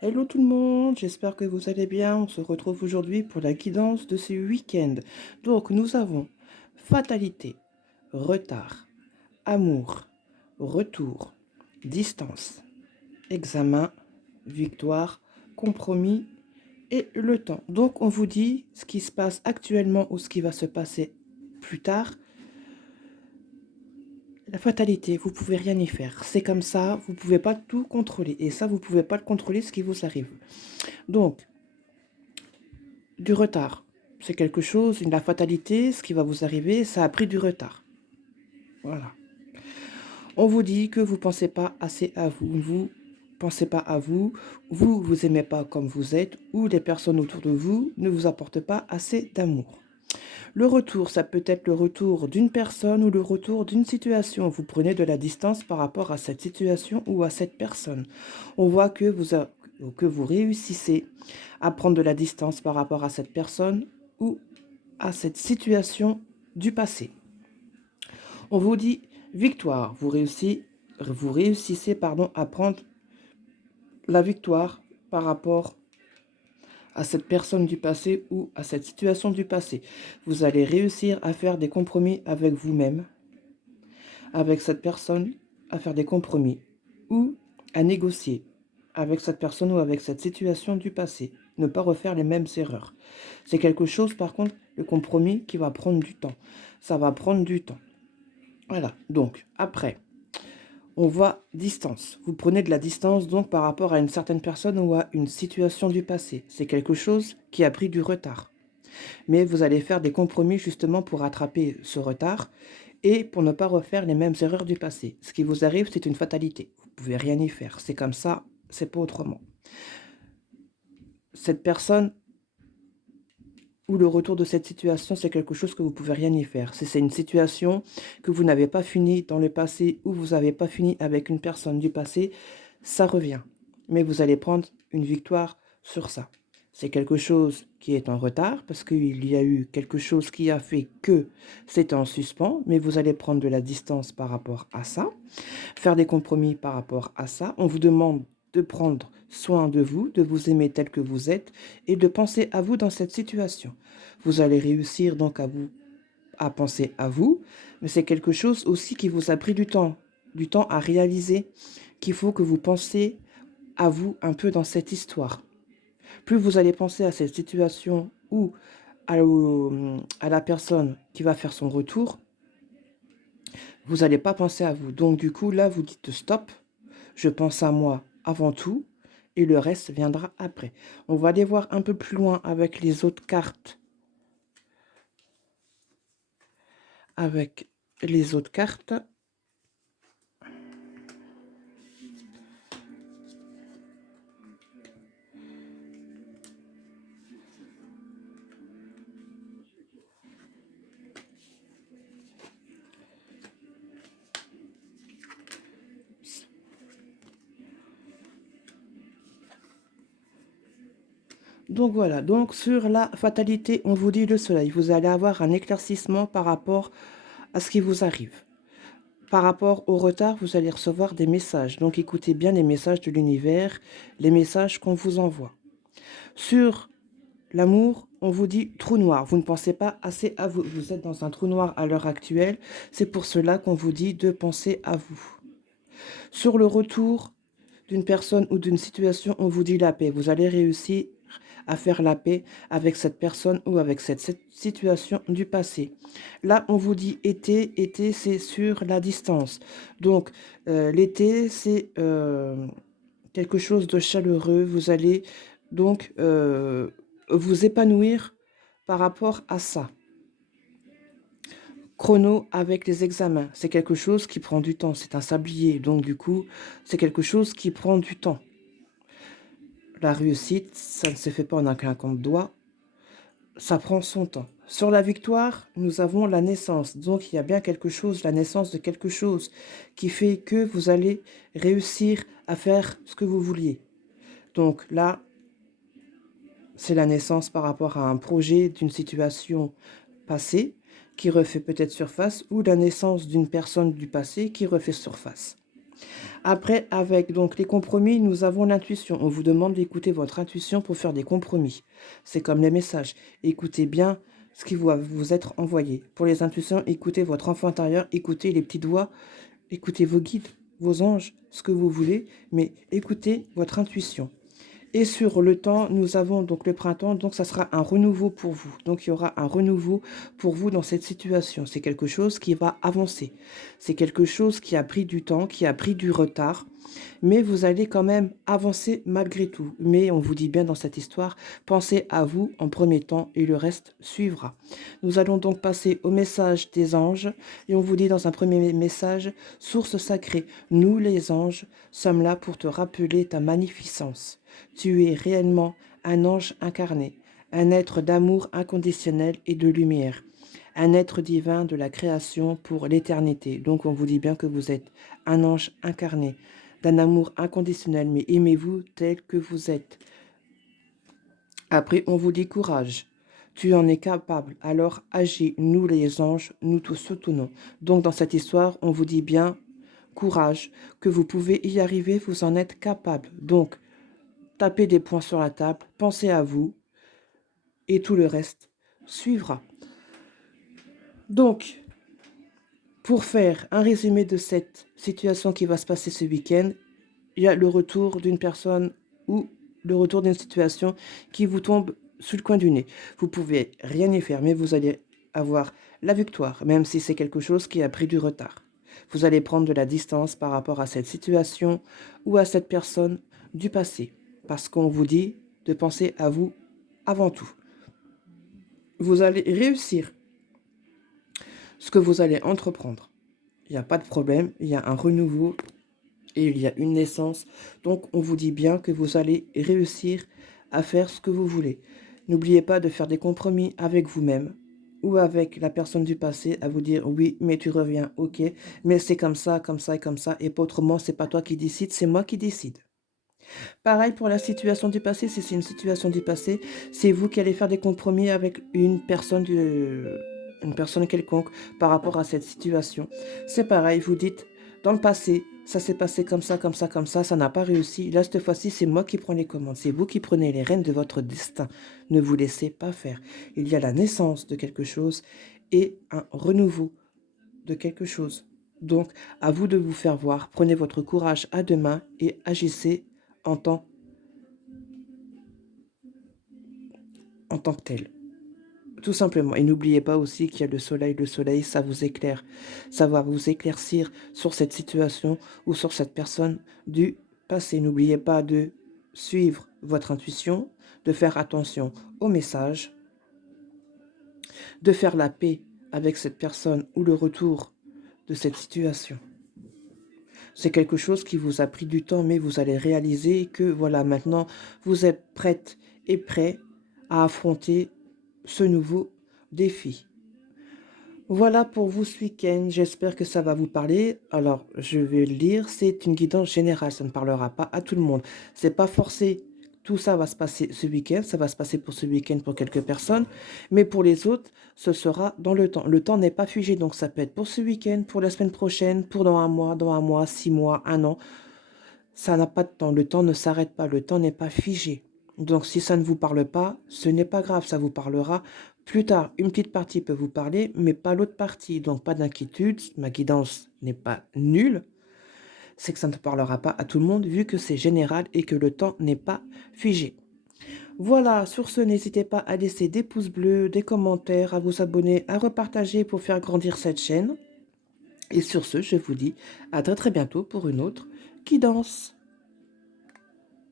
Hello tout le monde, j'espère que vous allez bien. On se retrouve aujourd'hui pour la guidance de ce week-end. Donc nous avons fatalité, retard, amour, retour, distance, examen, victoire, compromis et le temps. Donc on vous dit ce qui se passe actuellement ou ce qui va se passer plus tard. La fatalité, vous pouvez rien y faire. C'est comme ça, vous pouvez pas tout contrôler. Et ça, vous pouvez pas le contrôler ce qui vous arrive. Donc, du retard. C'est quelque chose, la fatalité, ce qui va vous arriver, ça a pris du retard. Voilà. On vous dit que vous ne pensez pas assez à vous. Vous pensez pas à vous, vous vous aimez pas comme vous êtes, ou les personnes autour de vous ne vous apportent pas assez d'amour. Le retour, ça peut être le retour d'une personne ou le retour d'une situation. Vous prenez de la distance par rapport à cette situation ou à cette personne. On voit que vous réussissez à prendre de la distance par rapport à cette personne ou à cette situation du passé. On vous dit victoire. Vous réussissez à prendre la victoire par rapport à cette personne du passé ou à cette situation du passé. Vous allez réussir à faire des compromis avec vous-même, avec cette personne, à faire des compromis ou à négocier avec cette personne ou avec cette situation du passé. Ne pas refaire les mêmes erreurs. C'est quelque chose, par contre, le compromis qui va prendre du temps. Ça va prendre du temps. Voilà. Donc, après, on voit distance. Vous prenez de la distance donc par rapport à une certaine personne ou à une situation du passé. C'est quelque chose qui a pris du retard. Mais vous allez faire des compromis justement pour rattraper ce retard et pour ne pas refaire les mêmes erreurs du passé. Ce qui vous arrive, c'est une fatalité. Vous ne pouvez rien y faire. C'est comme ça, c'est pas autrement. Cette personne ou le retour de cette situation, c'est quelque chose que vous ne pouvez rien y faire. Si c'est une situation que vous n'avez pas fini dans le passé ou vous n'avez pas fini avec une personne du passé, ça revient. Mais vous allez prendre une victoire sur ça. C'est quelque chose qui est en retard parce qu'il y a eu quelque chose qui a fait que c'est en suspens, mais vous allez prendre de la distance par rapport à ça, faire des compromis par rapport à ça. On vous demande de prendre soin de vous aimer tel que vous êtes et de penser à vous dans cette situation. Vous allez réussir donc à penser à vous, mais c'est quelque chose aussi qui vous a pris du temps à réaliser, qu'il faut que vous pensiez à vous un peu dans cette histoire. Plus vous allez penser à cette situation ou à la personne qui va faire son retour, vous n'allez pas penser à vous. Donc du coup, là, vous dites stop, je pense à moi avant tout et le reste viendra après. On va aller voir un peu plus loin avec les autres cartes. Avec les autres cartes. Donc voilà, donc sur la fatalité, on vous dit le soleil. Vous allez avoir un éclaircissement par rapport à ce qui vous arrive. Par rapport au retard, vous allez recevoir des messages. Donc écoutez bien les messages de l'univers, les messages qu'on vous envoie. Sur l'amour, on vous dit trou noir. Vous ne pensez pas assez à vous. Vous êtes dans un trou noir à l'heure actuelle. C'est pour cela qu'on vous dit de penser à vous. Sur le retour d'une personne ou d'une situation, on vous dit la paix. Vous allez réussir à faire la paix avec cette personne ou avec cette situation du passé. Là, on vous dit été. Été, c'est sur la distance. Donc, l'été, c'est quelque chose de chaleureux. Vous allez donc vous épanouir par rapport à ça. Chrono avec les examens, c'est quelque chose qui prend du temps. C'est un sablier, donc du coup, c'est quelque chose qui prend du temps. La réussite, ça ne se fait pas en un claquement de doigts, ça prend son temps. Sur la victoire, nous avons la naissance. Donc, il y a bien quelque chose, la naissance de quelque chose qui fait que vous allez réussir à faire ce que vous vouliez. Donc là, c'est la naissance par rapport à un projet d'une situation passée qui refait peut-être surface ou la naissance d'une personne du passé qui refait surface. Après, avec donc les compromis, nous avons l'intuition. On vous demande d'écouter votre intuition pour faire des compromis. C'est comme les messages. Écoutez bien ce qui va vous être envoyé. Pour les intuitions, écoutez votre enfant intérieur, écoutez les petites voix, écoutez vos guides, vos anges, ce que vous voulez, mais écoutez votre intuition. Et sur le temps, nous avons donc le printemps, donc ça sera un renouveau pour vous. Donc il y aura un renouveau pour vous dans cette situation. C'est quelque chose qui va avancer. C'est quelque chose qui a pris du temps, qui a pris du retard, mais vous allez quand même avancer malgré tout. Mais on vous dit bien dans cette histoire, pensez à vous en premier temps et le reste suivra. Nous allons donc passer au message des anges et on vous dit dans un premier message, source sacrée, nous les anges sommes là pour te rappeler ta magnificence. Tu es réellement un ange incarné, un être d'amour inconditionnel et de lumière, un être divin de la création pour l'éternité. Donc on vous dit bien que vous êtes un ange incarné, d'un amour inconditionnel, mais aimez-vous tel que vous êtes. Après, on vous dit courage. Tu en es capable, alors agis, nous les anges, nous te soutenons. Donc dans cette histoire, on vous dit bien courage, que vous pouvez y arriver, vous en êtes capable. Donc, tapez des points sur la table, pensez à vous, et tout le reste suivra. Donc, pour faire un résumé de cette situation qui va se passer ce week-end, il y a le retour d'une personne ou le retour d'une situation qui vous tombe sur le coin du nez. Vous pouvez rien y faire, mais vous allez avoir la victoire, même si c'est quelque chose qui a pris du retard. Vous allez prendre de la distance par rapport à cette situation ou à cette personne du passé, parce qu'on vous dit de penser à vous avant tout. Vous allez réussir ce que vous allez entreprendre. Il n'y a pas de problème, il y a un renouveau et il y a une naissance. Donc, on vous dit bien que vous allez réussir à faire ce que vous voulez. N'oubliez pas de faire des compromis avec vous-même ou avec la personne du passé à vous dire oui, mais tu reviens, ok, mais c'est comme ça, comme ça et comme ça, et pas autrement, c'est pas toi qui décide, c'est moi qui décide. Pareil pour la situation du passé, si c'est une situation du passé, c'est vous qui allez faire des compromis avec une personne quelconque par rapport à cette situation. C'est pareil, vous dites, dans le passé, ça s'est passé comme ça, comme ça, comme ça n'a pas réussi. Là, cette fois-ci, c'est moi qui prends les commandes. C'est vous qui prenez les rênes de votre destin. Ne vous laissez pas faire. Il y a la naissance de quelque chose et un renouveau de quelque chose. Donc, à vous de vous faire voir. Prenez votre courage à deux mains et agissez en tant que tel. Tout simplement. Et n'oubliez pas aussi qu'il y a le soleil. Le soleil, ça vous éclaire. Ça va vous éclaircir sur cette situation ou sur cette personne du passé. N'oubliez pas de suivre votre intuition, de faire attention aux messages, de faire la paix avec cette personne ou le retour de cette situation. C'est quelque chose qui vous a pris du temps, mais vous allez réaliser que voilà, maintenant, vous êtes prête et prêt à affronter ce nouveau défi. Voilà pour vous ce week-end. J'espère que ça va vous parler. Alors, je vais le dire, c'est une guidance générale. Ça ne parlera pas à tout le monde. C'est pas forcé. Tout ça va se passer ce week-end. Ça va se passer pour ce week-end pour quelques personnes. Mais pour les autres, ce sera dans le temps. Le temps n'est pas figé. Donc, ça peut être pour ce week-end, pour la semaine prochaine, pour dans un mois, 6 mois, un an. Ça n'a pas de temps. Le temps ne s'arrête pas. Le temps n'est pas figé. Donc, si ça ne vous parle pas, ce n'est pas grave. Ça vous parlera plus tard. Une petite partie peut vous parler, mais pas l'autre partie. Donc, pas d'inquiétude. Ma guidance n'est pas nulle. C'est que ça ne parlera pas à tout le monde vu que c'est général et que le temps n'est pas figé. Voilà, sur ce, n'hésitez pas à laisser des pouces bleus, des commentaires, à vous abonner, à repartager pour faire grandir cette chaîne. Et sur ce, je vous dis à très très bientôt pour une autre guidance.